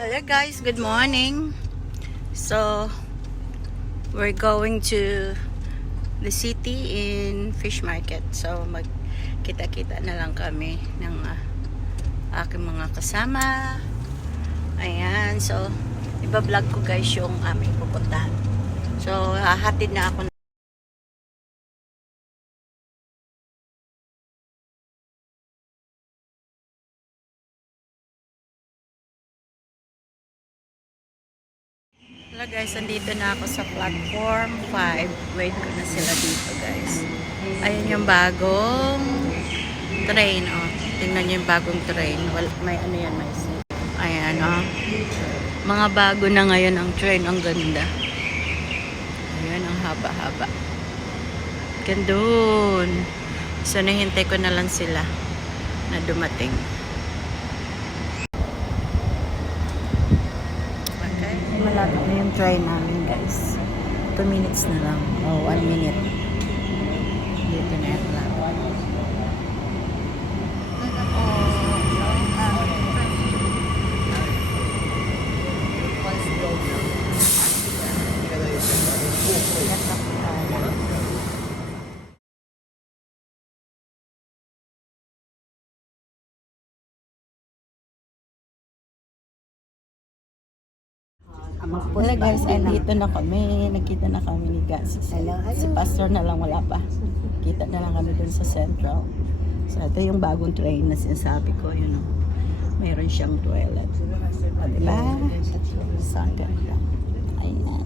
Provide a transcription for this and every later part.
Hello guys, good morning. So, we're going to the city in fish market. So, magkita-kita na lang kami ng aking mga kasama. Ayan, so, iba-vlog ko guys yung aming pupuntahan. So, hahatid na ako. Hello guys, andito na ako sa platform 5. Wait ko na sila dito guys. Ayan yung bagong train, oh. Tingnan nyo yung bagong train. May ano yan, may seat. Ayan, oh. Mga bago na ngayon ang train. Ang ganda. Ayan, ang haba-haba. Gandun. So, nahintay ko na lang sila na dumating. Malapit na yung train namin guys. 2 minutes na lang. O, 1 minute. Dito na yung malapit. Hello guys, dito na kami. Nagkita na kami ni Gas. Si Pastor na lang, wala pa. Kita na lang kami dun sa Central. So ito yung bagong train na sinasabi ko, you know. Mayroon siyang toilet. O, diba? So, ang ganda. Ayan.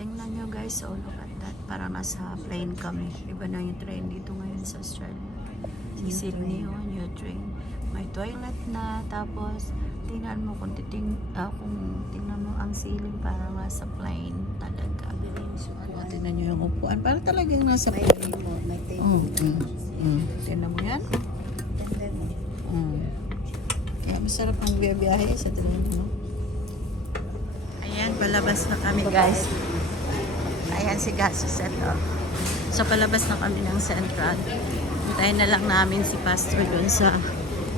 Tingnan nyo guys, so look at that. Parang nasa plane kami. Iba na yung train dito ngayon sa Australia. Si Sydney yun, yung train. May toilet na, tapos tingnan mo kung tingnan mo ang ceiling para nga sa plane talaga. O, tingnan nyo yung upuan. Parang talagang nasa plane. May table. Tingnan mo yan. Kaya masarap ang biyahe sa train mo. Ayan, palabas na kami guys. Ayan si Gasusset, oh. So palabas na kami ng Central. Hintayin na lang namin si Pastor dun sa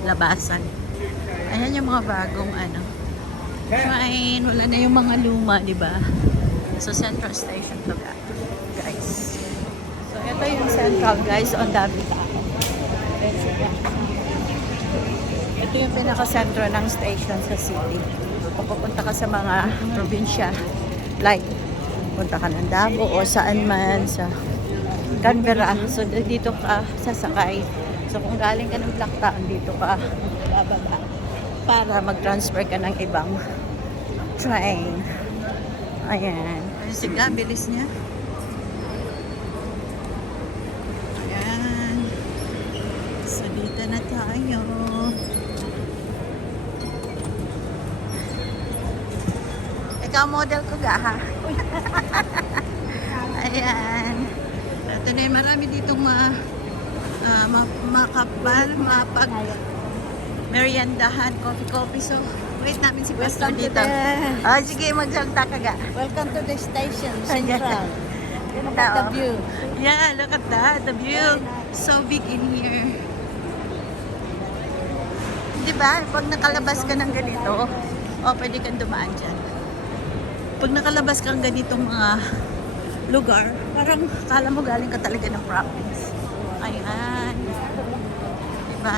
labasan. Ayan yung mga bagong train. Wala na yung mga luma, di ba? So Central Station to guys. So ito yung Central guys, on dami tao. Ito yung pinaka-sentro ng station sa city. Kung pupunta ka sa mga probinsya, like punta ka ng Davao o saan man sa Canberra, so dito ka sasakay. So kung galing ka ng Blacktown, dito ka bababa para mag-transfer ka ng ibang train. Ayan. Ayun si Gab, bilis niya. Ayan. So dito na tayo. Ikaw model ko ga ha? Ayan. Ito na yung marami ditong makapal, meriendahan, coffee. So, wait namin si Pastor dito. Sige, magsalita ka ga. Welcome to the station, Central. Look at the view. Yeah, look at that. The view. So big in here. Diba? Pag nakalabas ka ng ganito, pwede kang dumaan dyan. Pag nakalabas ka ng ganitong mga lugar, parang kala mo galing ka talaga ng province. Ayan. Diba?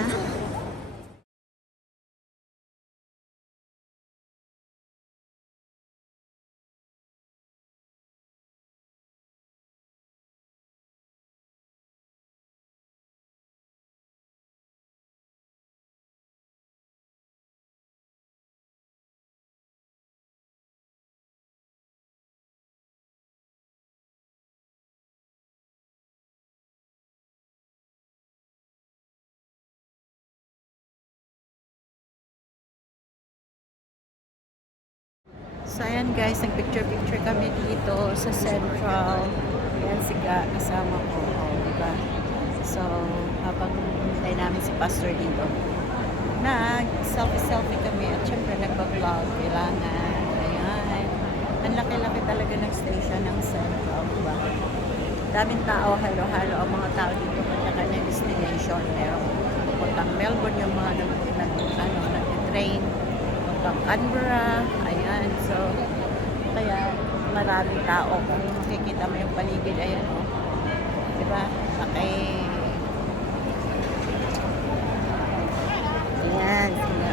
So ayan guys, nagpicture kami dito sa Central. Ayan si kasama ko, diba? So habang hintay namin si Pastor dito, nag-selfie kami at syempre nagpa-vlog. Kailangan, ayan. Ang laki-laki talaga ng station ng Central, diba? Daming tao, halo-halo ang mga tao dito, kanya-kanya destination. Meron Melbourne yung mga nag-train from Canberra. Ayan, so kaya maraming tao. Kung makikita mo yung paligid, ayan o. Diba? Ayan, sila.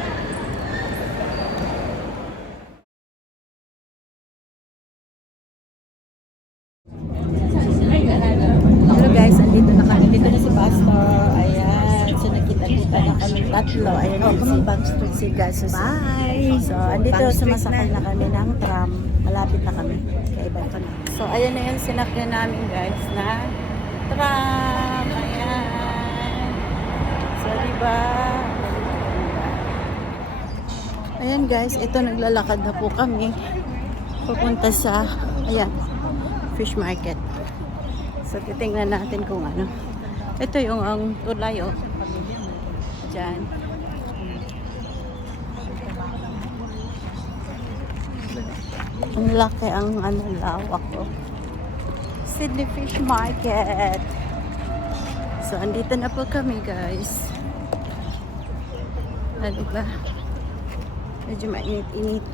Hello guys, andito na kami. Dito na si Pastor. Ayan. So nakita-kita na kami tatlo. Ayan din si Backstreet si Gasus. Bye! So andito sumasakay na kami ng tram. Malapit na kami. Kaiba ko na. So ayan na yung sinakyan namin guys na tram. Ayan. So diba? Ayan guys, ito naglalakad na po kami. Pupunta sa, ayan, fish market. So, titingnan natin kung ano. Ito yung ang tulay, oh. Diyan. Ang laki ang ano, lawak, oh. Sydney Fish Market. So, andito na po kami, guys. Ano ba? Medyo mainit-init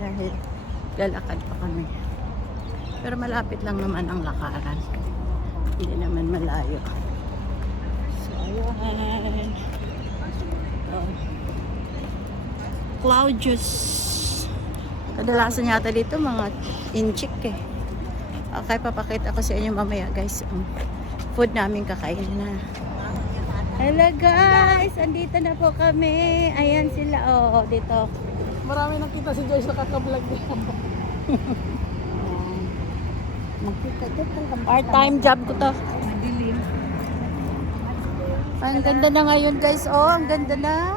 dahil lalakad pa kami. Pero malapit lang naman ang lakaran. Hindi naman malayo. So, ayan. Oh. Cloud juice. Kadalasan yata dito mga inchik eh. Okay, papakita ko sa inyo mamaya guys. Ang food namin kakainin na. Hello guys! Andito na po kami. Ayan sila. Oh, dito. Marami nakita si Joyce nakaka-vlog niya. Part-time job ko to. Madilim. Ang ganda na ngayon guys. Oh, ang ganda na.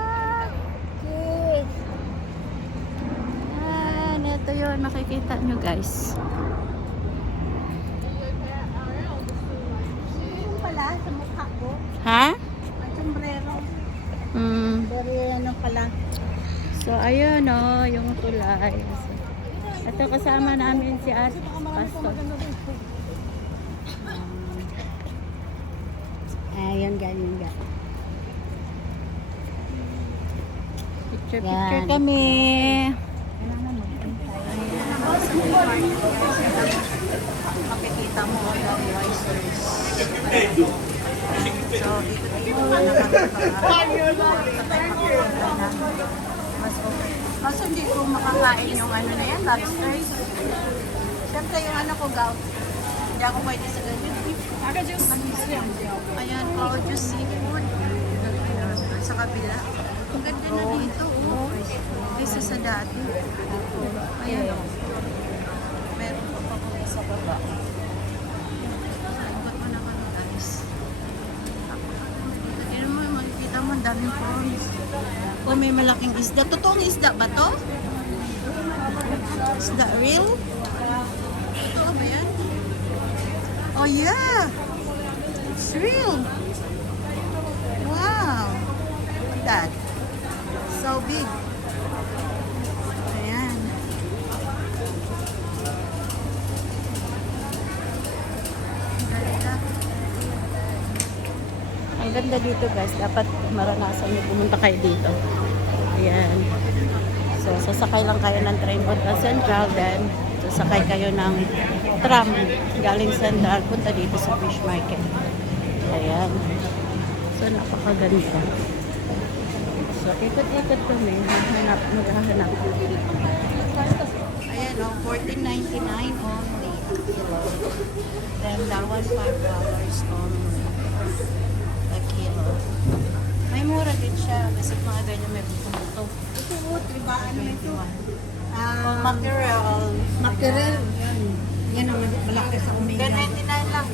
Yan, ito yun. Makikita nyo guys. Yung pala sa mukha ko. Ha? Ang sombrero. Pero ano pala. So, ayun oh, yung tulay. Ito kasama namin si Pastor. Ayun, ganyan ga. Picture kami. Makikita mo yung oysters. So, dito na mas okay. Kaso hindi ko makakain yung ano na yan, lobsters. Siyempre yung ano ko, gout. Hindi ako pwede sa ganyan. Ayan, cloud juice seafood. Sa kabila. Ang ganda na dito. Oh. Kaysa sa dati. Ayan o. Meron pa pa kami sa baba. Ikot mo naman guys. Tignan mo, makikita mo, ang daming prawns. Oh, may malaking isda. Totoong isda ba to? Isda real? Totoo ba yan? Oh yeah! It's real! Wow! Look at that. So big. Ayan. Ang ganda. Ang ganda dito guys. Dapat maranasan nyo pumunta kayo dito. Ayan. So, sasakay lang kayo ng train punta Central, then sasakay kayo ng tram galing Central punta dito sa fish market. Ayan. So, napakaganda. So, ikot-ikot kami. Maghahanap. Ayan o, $14.99 only a kilo. Then, that one $5 only a kilo. May mura din siya kasi mga ganyan may buto. Ito po, diba? Ano ito? Mackerel. Mackerel. Yan ang malaki sa omega. $10.99 lang.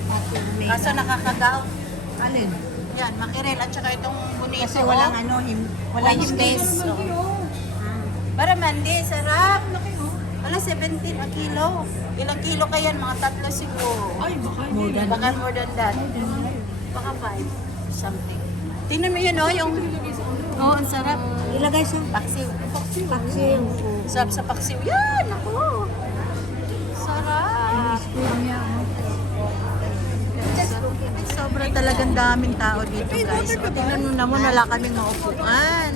Kaso nakakagaw. Alin? Yan, mackerel at saka itong bonito. Kasi walang ano, walang space. Para mandi, sarap. Wala, 17 a kilo. Ilang kilo kayan? Mga 3 siguro. Ay, baka Baka more than that. Baka 5 something. Tingnan mo yun, oh, yung... Oh, ang sarap. ilagay sa Paksiw. paksiw. Sarap sa paksiw. Yan, ako. Sarap. Spoon niya. Ay, sobra talagang daming tao dito, guys. O, tingnan mo naman, wala kaming maupuan.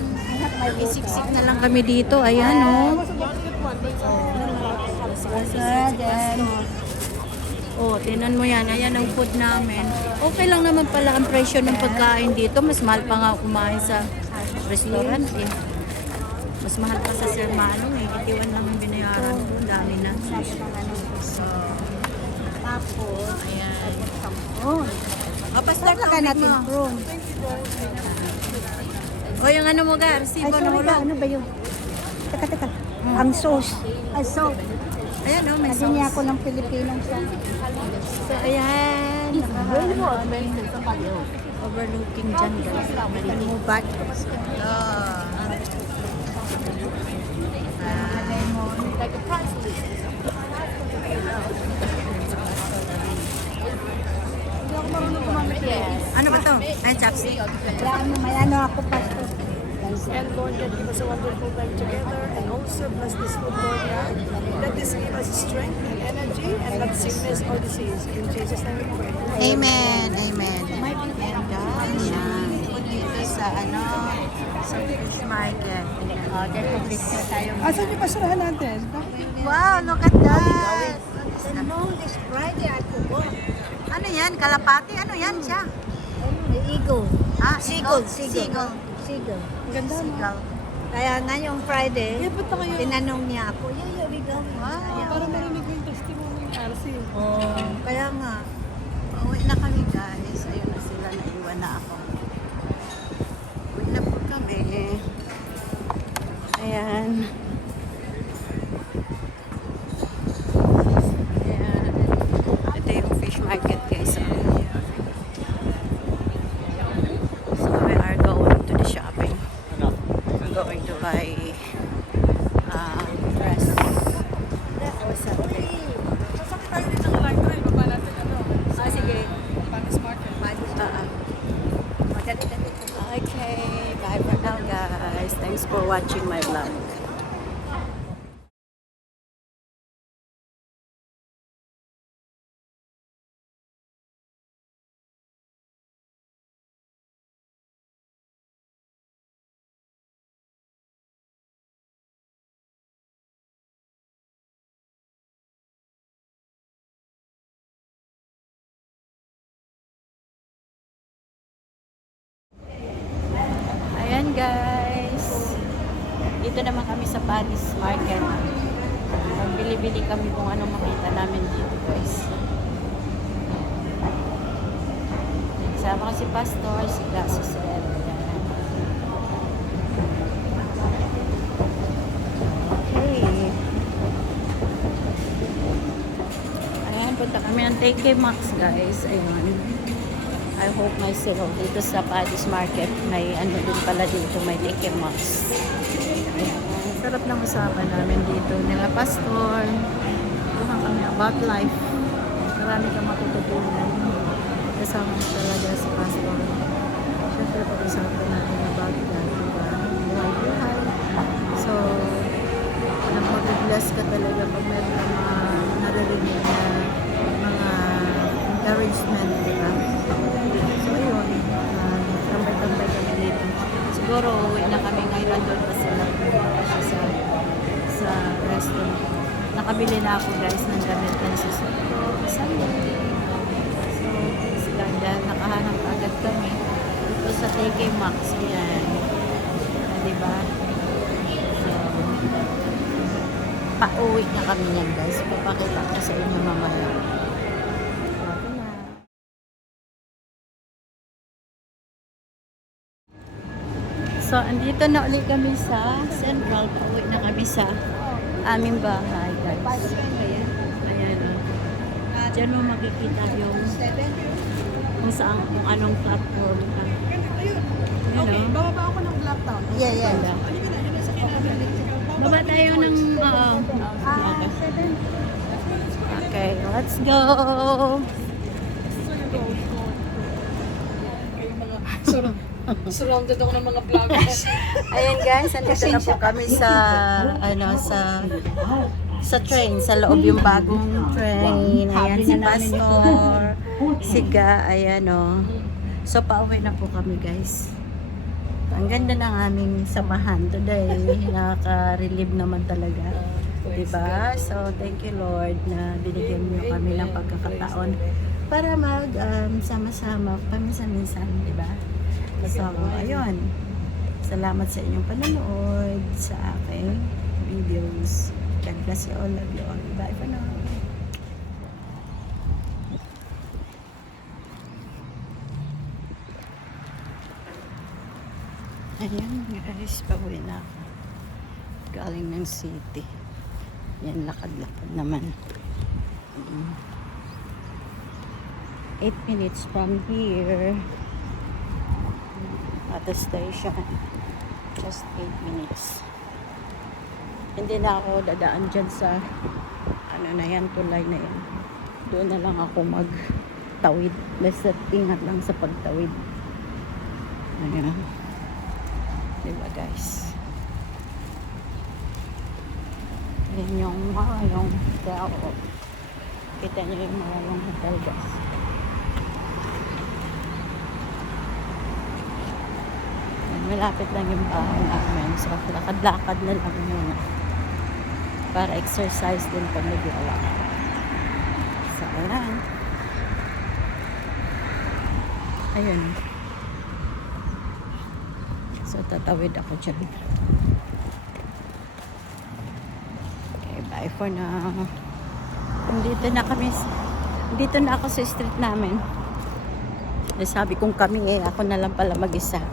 Isiksik na lang kami dito. Ayan, oh. Oh, tingnan mo yan. Ayan ang food namin. Okay lang naman pala ang presyo ng pagkain dito. Mas mahal pa nga kumain sa restaurant, eh. Mas mahal pa sa Sir Manong, eh. Itiwan lang yung binayaran ko. Dami na. So, tapos, ayan. O, pa-start ka natin prawn. O, yung ano mo, Gar? Sibo na mo lang. Ano ba yun? Teka. Ang sauce. Ay, sauce. Ayan, oh, may Kasi sauce. niya ako ng Pilipinong sa... So, ayan. Overlooking dyan, guys. Mo back. Ano ba to? Ay, chopstick. May ano ako pa. And Lord, that give us a wonderful time together, and also bless this food, Lord God. Let this give us strength and energy, and not sickness or disease. In Jesus' name we pray. Amen. Amen. And guys, yan. Dito sa ano, sa fish market. Asan yung basurahan natin? Wow, look at that. No, this Friday I forgot. Ano yan? Kalapati? Ano yan siya? Eagle. Ah, Seagull. Seagull. Seagull. Ganda, no? Seagull. Kaya ngayong Friday, Yeah, punta kayo. tinanong niya ako, we go. Wow. Para marinig ko yung testimony ng RC. Oh, kaya nga. Pauwi na kami, guys. Ayun na sila. Naiwan na ako. Uwi na po kami. Ayan. Ayan. Ito yung fish market, guys. So we are going to the shopping. We're going to buy dress. Or something. Sasakit tayo din ng light rail. Baba natin ano? Ah, sige. Panis Market. Okay, bye for now, guys. Thanks for watching my vlog. Ayan, guys. Dito naman kami sa Paris Market. Bili-bili kami kung anong makita namin dito, guys. Sama ko si Pastor, si Gaso, si Ed. Okay. Ayan, punta kami ng TK Maxx, guys. Ayun. I hope may sale dito sa Paris Market. May ano din pala dito, may TK Maxx. Ayan. Sarap ng usapan namin dito nila Pastor. Tuhan kami about life. Marami kang matututunan. Kasama mo talaga si Pastor. Siyempre, pag-usapan natin about that. Diba? Buhay-buhay. So, mag-bless ka talaga pag meron kang mga naririnig na mga encouragement, diba? So, ayun. Tambay-tambay kami dito. Siguro, uwi na kami ngayon. Doon pa sila sa restaurant. Nakabili na ako, guys, ng damit ng susunod. Sunday. So, sila dyan. Nakahanap agad kami. Dito sa TK Maxx. Yan. Diba? So, pauwi na kami yan, guys. Papakita ko sa inyo mamaya. So, andito na ulit kami sa Central. Pauwi na kami sa aming bahay, guys. Ayan. Diyan mo makikita yung kung saan, kung anong platform ka. Okay, bababa ako ng Blacktown. Yeah. Halika na, yun ang sakyan natin. Baba tayo ng, okay, let's go! Surrounded ako ng mga vloggers. Ayan, guys, andito na po kami sa, sa train, sa loob yung bagong train. Ayan si Pastor. Siga, ayan o. So, pauwi na po kami, guys. Ang ganda ng aming samahan today. Nakaka-relieve naman talaga. Diba? So, thank you, Lord, na binigyan niyo kami ng pagkakataon para sama-sama paminsan-minsan, diba? So, ayun. Salamat sa inyong panonood sa aking videos. God bless you all. Love you all. Bye for now. Ayan guys, pauwi na ako. Galing ng city. Yan, lakad-lakad naman. 8 minutes from here at the station. Just 8 minutes. Hindi na ako dadaan dyan sa ano na yan, tulay na yan. Doon na lang ako magtawid. Basta ingat lang sa pagtawid. Ayan. Diba guys? Yan yung yung hotel. Kita nyo yung yung hotel guys. Yan, malapit lang yung bahay namin. So, lakad-lakad na lang muna. Para exercise din pag naglalakad. So, ayan. Ayun. So, tatawid ako dyan. Okay, bye for now. Dito na ako sa street namin. Sabi kong kami ako na lang pala mag-isa.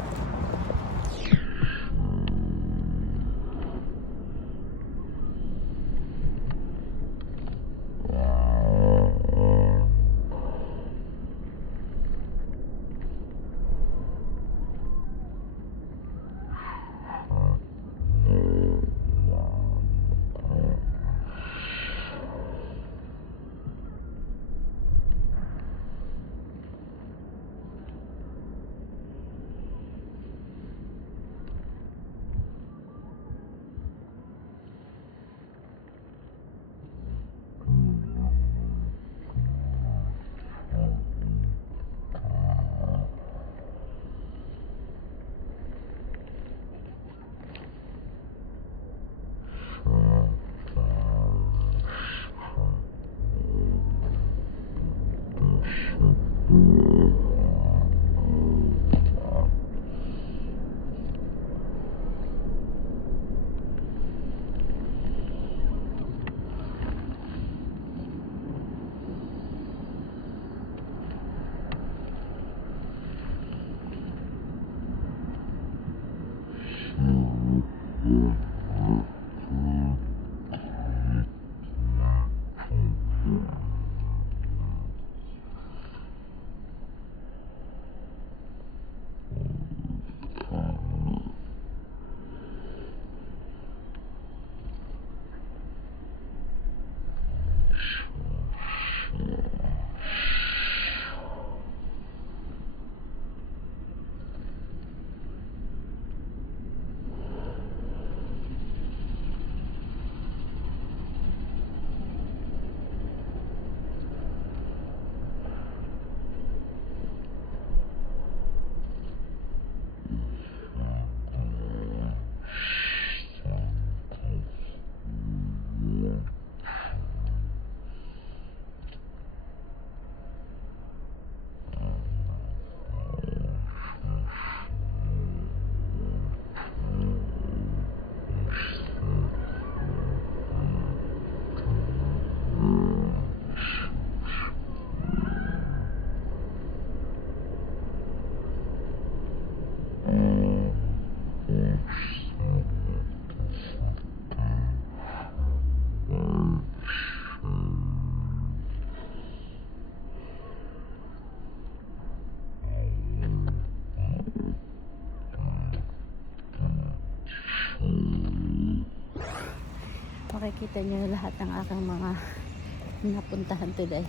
Makikita niyo lahat ng aking mga napuntahan today.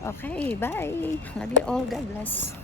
Okay, bye. Love you all. God bless.